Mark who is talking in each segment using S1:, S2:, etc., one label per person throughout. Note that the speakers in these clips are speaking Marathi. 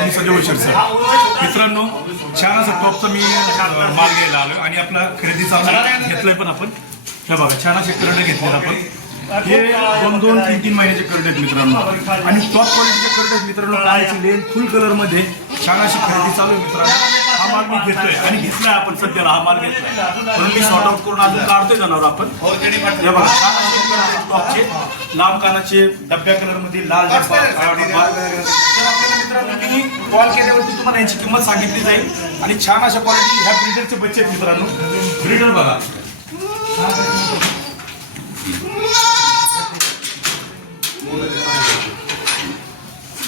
S1: तुमचं देऊ मित्रांनो छान असं टॉपचा मी माल घ्यायला आलो आणि आपला खरेदीचा माल घेतलाय पण आपण. हे बघा छान असे करडे घेतलेत आपण. हे दोन दोन तीन तीन महिन्याचे करडे आहेत मित्रांनो. आणि टॉप क्वालिटीचे करडे आहेत मित्रांनो काळाची लेन फुल कलरमध्ये छान अशी खरेदी चालू आहे मित्रांनो. हा माल मी घेतोय आणि घेतलाय आपण सध्याला हा माल घेतलाय. म्हणून मी शॉर्ट आउट करून अजून काढतोय जाणार आपण. हे बघा छान असे टॉपचे लांब कानाचे डब्या कलरमध्ये लाल डब्बा. मित्रांनो मी कॉल केल्यावरती तुम्हाला यांची किंमत सांगितली जाईल. आणि छान अशा क्वालिटी ह्या ब्रिडरचे बच्चे आहेत मित्रांनो. ब्रिडर बघा.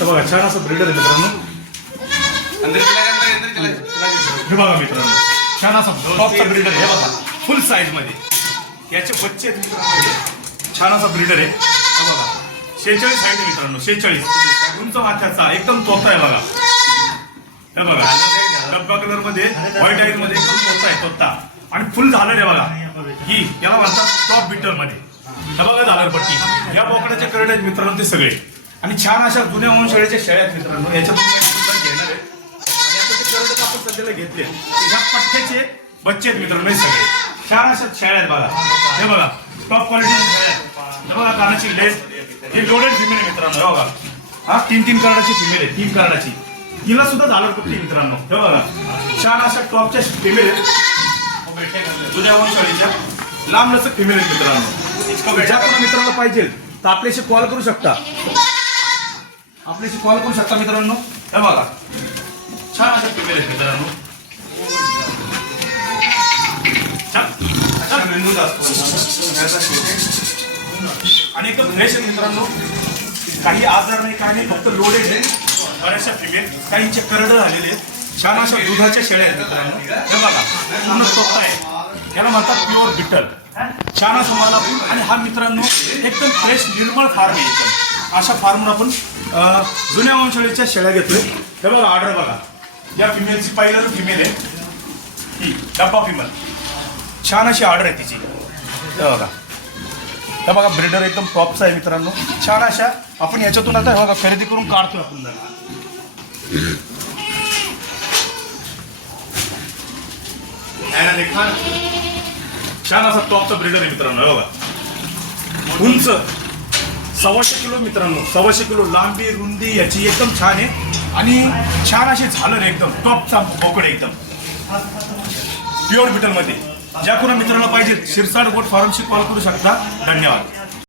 S1: तर बघा छान असं ब्रिडर आहे मित्रांनो. हे बघा मित्रांनो छान असा टॉपचा ब्रिडर आहे. हे बघा फुल साईजमध्ये. याचे बच्चे आहेत मित्रांनो. छान असा ब्रिडर आहे. शेहेचाळीस साईड मित्रांनो शेहेचाळीस. उंच माथ्याचा एकदम तोता आहे बघा. हे बघा डब्बा कलरमध्ये व्हाईट आईजमध्ये एकदम तोता आहे तोता. आणि फुल झालं आहे बघा. ही याला म्हणतात टॉप बिटरमध्ये. हे बघा झालर पट्टी. या बोकडाच्या करड आहेत मित्रांनो ते सगळे. आणि छान अशा जुन्या वंशाळ्याच्या शेळ्या आहेत मित्रांनो. याच्यातून घेणार आहे. आणि ते आपण सध्याला घेतले ह्या पठ्ठ्याचे बच्चे आहेत मित्रांनो हे सगळे. छान अशा शेळ्या आहेत बघा. हे बघा. टॉप क्वालिटीचे शेळ्या आहेत. हे बघा कानाची लेस हे लोडेड फिमेल आहे मित्रांनो. हे बघा. हा तीन तीन कार्डाची फिमेल आहे. तीन कार्डाची तिला सुद्धा झालं कुठली मित्रांनो. हे बघा. छान अशा टॉपच्या फिमेल आहेत. जुन्या वंशाळीच्या. लांब लचक फिमेल आहेत मित्रांनो. ज्या कोणा मित्राला पाहिजे तर आपल्याशी कॉल करू शकता. आपल्याशी कॉल करू शकता मित्रांनो. हे बघा. छान अशा फिमेल आहेत मित्रांनो छान आणि एकदम फ्रेश आहे मित्रांनो. काही आजार नाही काही नाही फक्त लोडेड आहे. बऱ्याचशा फिमेल काहींचे करडं झालेले आहेत. छान अशा दुधाच्या शेळ्या आहेत मित्रांनो. हे बघा पूर्ण स्वतः आहे. याला म्हणतात प्युअर बिटल छान असं मला आणि हा मित्रांनो एकदम फ्रेश निर्मळ फार्म आहे एकदम. अशा फार्मवर आपण जुन्या वंशाळीच्या शेळ्या घेतोय. हे बघा ऑर्डर बघा. या फिमेलची पहिलं फिमेल आहे. ही डब्बा फिमेल छान अशी ऑर्डर आहे तिची. हे बघा. हे बघा ब्रेडर एकदम टॉपचा आहे मित्रांनो. छान अशा आपण याच्यातून आता हे बघा खरेदी करून काढतोय आपण जरा. छान असा टॉपचा ब्रिडर आहे मित्रांनो बघा. उंच. सव्वाशे किलो मित्रांनो सव्वाशे किलो लांबी रुंदी याची एकदम छान आहे. आणि छान अशी झालर एकदम टॉपचा बोकड एकदम. प्युअर बिटलमध्ये. ज्या कोणा मित्रांना पाहिजे शिरसाड गोट फॉर्मशी कॉल करू शकता. धन्यवाद.